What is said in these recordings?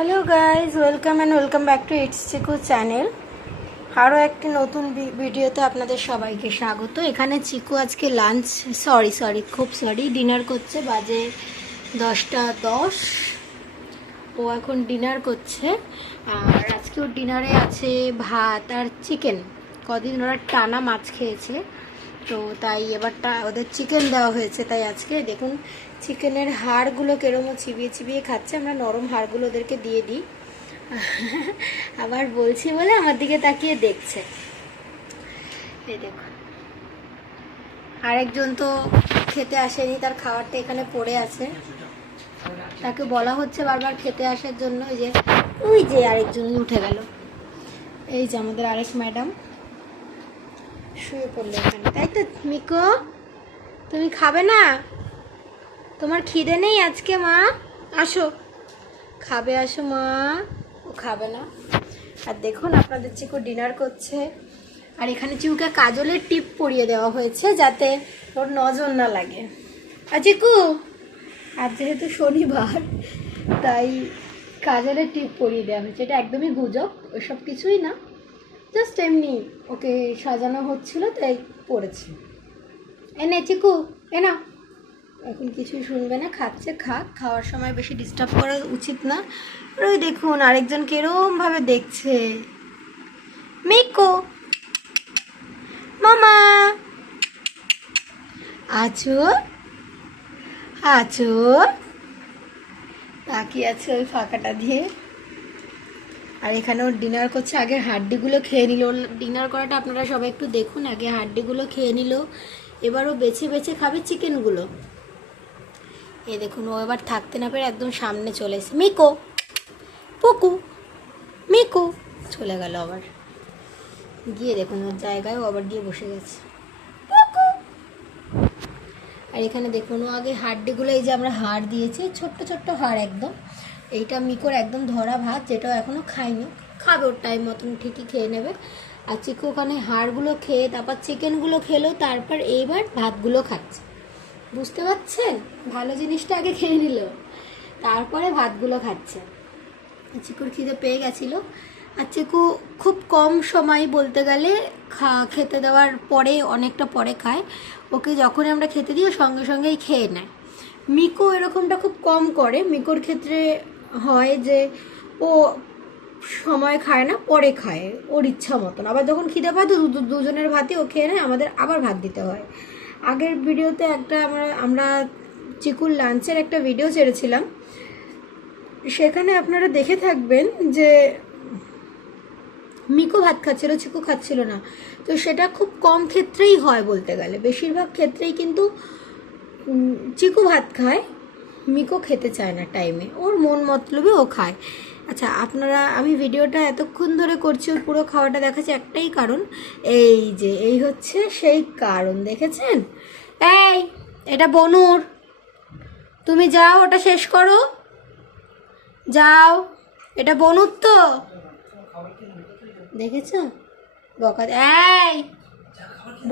Hello guys, welcome back to its Chiku channel. আরও একটি নতুন ভিডিওতে আপনাদের সবাইকে স্বাগত। এখানে চিকু আজকে ডিনার করছে। বাজে 10:10। ও এখন ডিনার করছে। আর আজকে ওর ডিনারে আছে ভাত আর চিকেন। কদিন ওরা টানা মাছ খেয়েছে, তো তাই এবারটা ওদের চিকেন দেওয়া হয়েছে। তাই আজকে দেখুন চিকেনের হাড়গুলো কেরমও চিবিয়ে চিবিয়ে খাচ্ছে। আমরা নরম হাড়গুলো ওদেরকে দিয়ে দিই। আবার বলছি বলে আমার দিকে তাকিয়ে দেখছে। এই দেখুন, আরেকজন তো খেতে আসেনি, তার খাবারটা এখানে পড়ে আছে। তাকে বলা হচ্ছে বারবার খেতে আসার জন্য। ওই যে আরেকজন উঠে গেল। এই যে আমাদের আরেক ম্যাডাম শুয়ে পড়লো এখানে, তাই তো? মিকো, তুমি খাবে না? তোমার খিদে নেই আজকে? মা আসো, খাবে, আসো মা। ও খাবে না। আর দেখুন আপনাদের চিকু ডিনার করছে। আর এখানে চিকুকে কাজলের টিপ পরিয়ে দেওয়া হয়েছে যাতে ওর নজর না লাগে। আর চিকু, আর যেহেতু শনিবার তাই কাজলের টিপ পরিয়ে দেওয়া হয়েছে। এটা একদমই গুজব, ওইসব কিছুই না, জাস্ট এমনি ওকে সাজানো হচ্ছিল তাই পড়েছি। এনে চিকু, এনা। এখন কিছুই শুনবে না, খাচ্ছে খাক। খাওয়ার সময় বেশি ডিস্টার্ব করা উচিত না। আর ওই দেখুন আরেকজন কেরমভাবে দেখছে। মিকো, মামা আছো আছো, তাকিয়ে আছে ওই ফাঁকাটা দিয়ে। আর এখানে ওর ডিনার করছে। আগে হাড্ডিগুলো খেয়ে নিল। ডিনার করাটা আপনারা সবাই একটু দেখুন। আগে হাড্ডিগুলো খেয়ে নিল, এবারও বেছে বেছে খাবে চিকেনগুলো। এ দেখুন, ও এবার থাকতে না পেরে একদম সামনে চলে এসে মিকো, পুকু, মিকু চলে গেল। আবার গিয়ে দেখুন ওর জায়গায় ও আবার গিয়ে বসে গেছে। পুকু। আর এখানে দেখুন ও আগে হাড্ডিগুলো, এই যে আমরা হাড় দিয়েছি, ছোট্ট ছোট্ট হাড় একদম। এইটা মিকোর একদম ধরা ভাত, যেটা এখনও খাইনি। খাবে ওর টাইম মতন, ঠিকই খেয়ে নেবে। আর চিকু ওখানে হাড়গুলো খেয়ে তারপর চিকেনগুলো খেলো, তারপর এইবার ভাতগুলো খাচ্ছে। বুঝতে পারছেন? ভালো জিনিসটা আগে খেয়ে নিল, তারপরে ভাতগুলো খাচ্ছে। চিকুর খিদে পেয়ে গেছিলো। আর চিকু খুব কম সময় বলতে গেলে খেতে দেওয়ার পরে, অনেকটা পরে খায়। ওকে যখনই আমরা খেতে দিই ও সঙ্গে সঙ্গেই খেয়ে নেয়। মিকো এরকমটা খুব কম করে। মিকোর ক্ষেত্রে হয় যে ও সময় খায় না, পরে খায় ওর ইচ্ছা মতন। আবার যখন খিদে পায় তো দুজনের ভাতই ও খেয়ে নেয়, আমাদের আবার ভাত দিতে হয়। আগের ভিডিওতে আমরা চিকুর লাঞ্চের একটা ভিডিও ছেড়েছিলাম, সেখানে আপনারা দেখে থাকবেন যে মিকো ভাত খাচ্ছিল, চিকু খাচ্ছিল না। তো সেটা খুব কম ক্ষেত্রেই হয় বলতে গেলে। বেশিরভাগ ক্ষেত্রেই কিন্তু চিকু ভাত খায়, মিকো খেতে চায় না টাইমে। ওর মন মতলবে ও খায়। আচ্ছা, আমি ভিডিওটা এতক্ষণ ধরে করছি, ওর পুরো খাওয়াটা দেখাচ্ছি একটাই কারণ। এই হচ্ছে সেই কারণ, দেখেছেন? এটা বনুর, তুমি যাও ওটা শেষ করো, যাও। এটা বনুর তো, দেখেছ? বকা।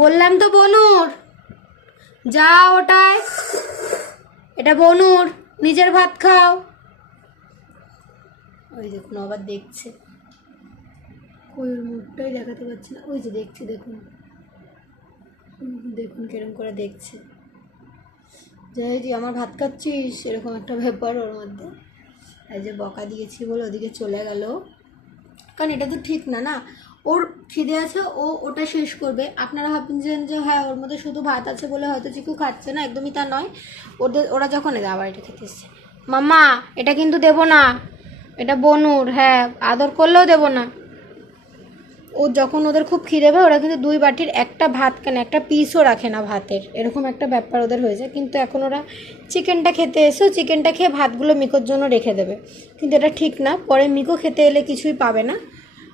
বললাম তো বনুর, যাও ওটায়। এটা বনুর, নিজের ভাত খাও। ওই দেখুন আবার দেখছে। ওই মুখটাই দেখাতে পারছি না, ওই যে দেখছে, দেখুন দেখুন কিরম করে দেখছে। যে আমার ভাত খাচ্ছিস, এরকম একটা ব্যাপার ওর মধ্যে। এই যে বকা দিয়েছি বলে ওদিকে চলে গেল। কারণ এটা তো ঠিক না, না? ওর খিদে আছে, ও ওটা শেষ করবে। আপনারা ভাবছেন যে হ্যাঁ ওর মধ্যে শুধু ভাত আছে বলে হয়তো চিকু খাচ্ছে না, একদমই তা নয়। ওরা যখন আবার এটা খেতে এসছে, মাম্মা এটা কিন্তু দেবো না, এটা বনুর, হ্যাঁ আদর করলেও দেবো না। ও যখন ওদের খুব খিদে পায় ওরা কিন্তু 2 বাটির একটা ভাত কেন, একটা পিসও রাখে না ভাতের, এরকম একটা ব্যাপার ওদের হয়েছে। কিন্তু এখন ওরা চিকেনটা খেতে এসেও চিকেনটা খেয়ে ভাতগুলো মিকোর জন্য রেখে দেবে, কিন্তু এটা ঠিক না। পরে মিকো খেতে এলে কিছুই পাবে না।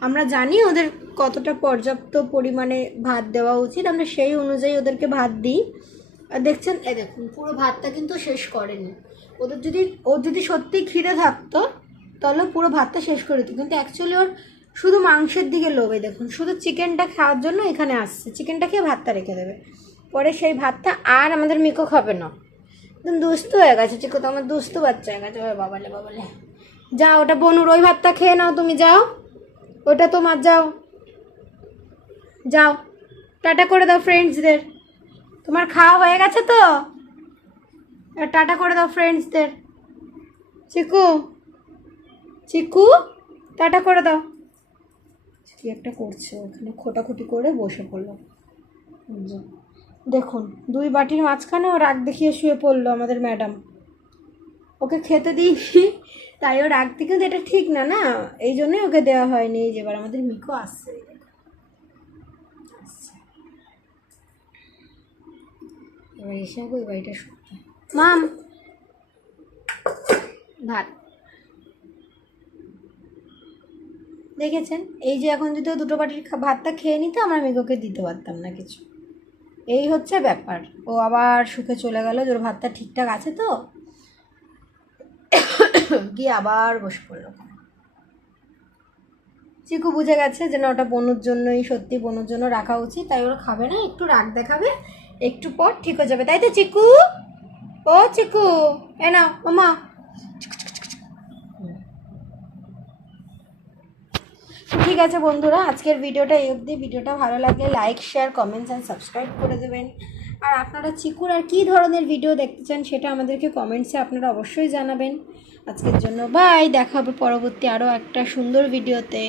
আমরা জানি ওদের কতটা পর্যাপ্ত পরিমাণে ভাত দেওয়া উচিত, আমরা সেই অনুযায়ী ওদেরকে ভাত দিই। আর দেখছেন, দেখুন পুরো ভাতটা কিন্তু শেষ করেনি। ওর যদি সত্যিই খিদে থাকতো তাহলে পুরো ভাতটা শেষ করে দিত, কিন্তু অ্যাকচুয়ালি ওর শুধু মাংসের দিকে লোভে। দেখুন শুধু চিকেনটা খাওয়ার জন্য এখানে আসছে, চিকেনটা খেয়ে ভাতটা রেখে দেবে। পরে সেই ভাতটা আর আমাদের মিকো খাবে না। একদম দুস্থ হয়ে গেছে চিকু, তো আমার দুস্থ বাচ্চা হয়ে গেছে। বাবালে বাবালে, যাও, ওটা বনুর, ওই ভাতটা খেয়ে নাও তুমি, যাও, ওটা তোমার, যাও যাও, টাটা করে দাও ফ্রেন্ডসদের। তোমার খাওয়া হয়ে গেছে তো? টাটা করে দাও ফ্রেন্ডসদের। চিকু, চিকু, টাটা করে দাও। কি একটা করছে ওখানে, খোটাখুটি করে বসে পড়লো। দেখুন, 2 বাটির মাঝখানে ও রাগ দেখিয়ে শুয়ে পড়লো আমাদের ম্যাডাম। ওকে খেতে দিইনি, তাই ও রাগ থেকে, কিন্তু এটা ঠিক না, না, এই জন্যই ওকে দেওয়া হয়নি। এই যে এবার আমাদের মিকো আসছে, এবার এসে ওই বাড়িটা শুনতে। মাম, ভাত দেখেছেন? এই যে এখন যদি ও 2 বাটির ভাতটা খেয়ে নিতে, আমরা মিকোকে দিতে পারতাম না কিছু। এই হচ্ছে ব্যাপার। ও আবার সুখে চলে গেল, ওর ভাতটা ঠিকঠাক আছে তো, গিয়ে আবার বসে পড়লো। চিকু বুঝে গেছে যে না, ওটা বনুর জন্যই, সত্যি বনুর জন্য রাখা উচিত, তাই ওরা খাবে না, একটু রাগ দেখাবে, একটু পর ঠিক হয়ে যাবে, তাই তো চিকু? ও চিকু, এ নাও মামা। ঠিক আছে বন্ধুরা, আজকের ভিডিওটা এই অবধি। ভিডিওটা ভালো লাগলে like, share, comments and subscribe করে দেবেন। আর আপনারা চিকুর আর কী ধরনের ভিডিও দেখতে চান সেটা আমাদেরকে কমেন্টসে আপনারা অবশ্যই জানাবেন। আজকের জন্য বাই, দেখা হবে পরবর্তী আরও একটা সুন্দর ভিডিওতে।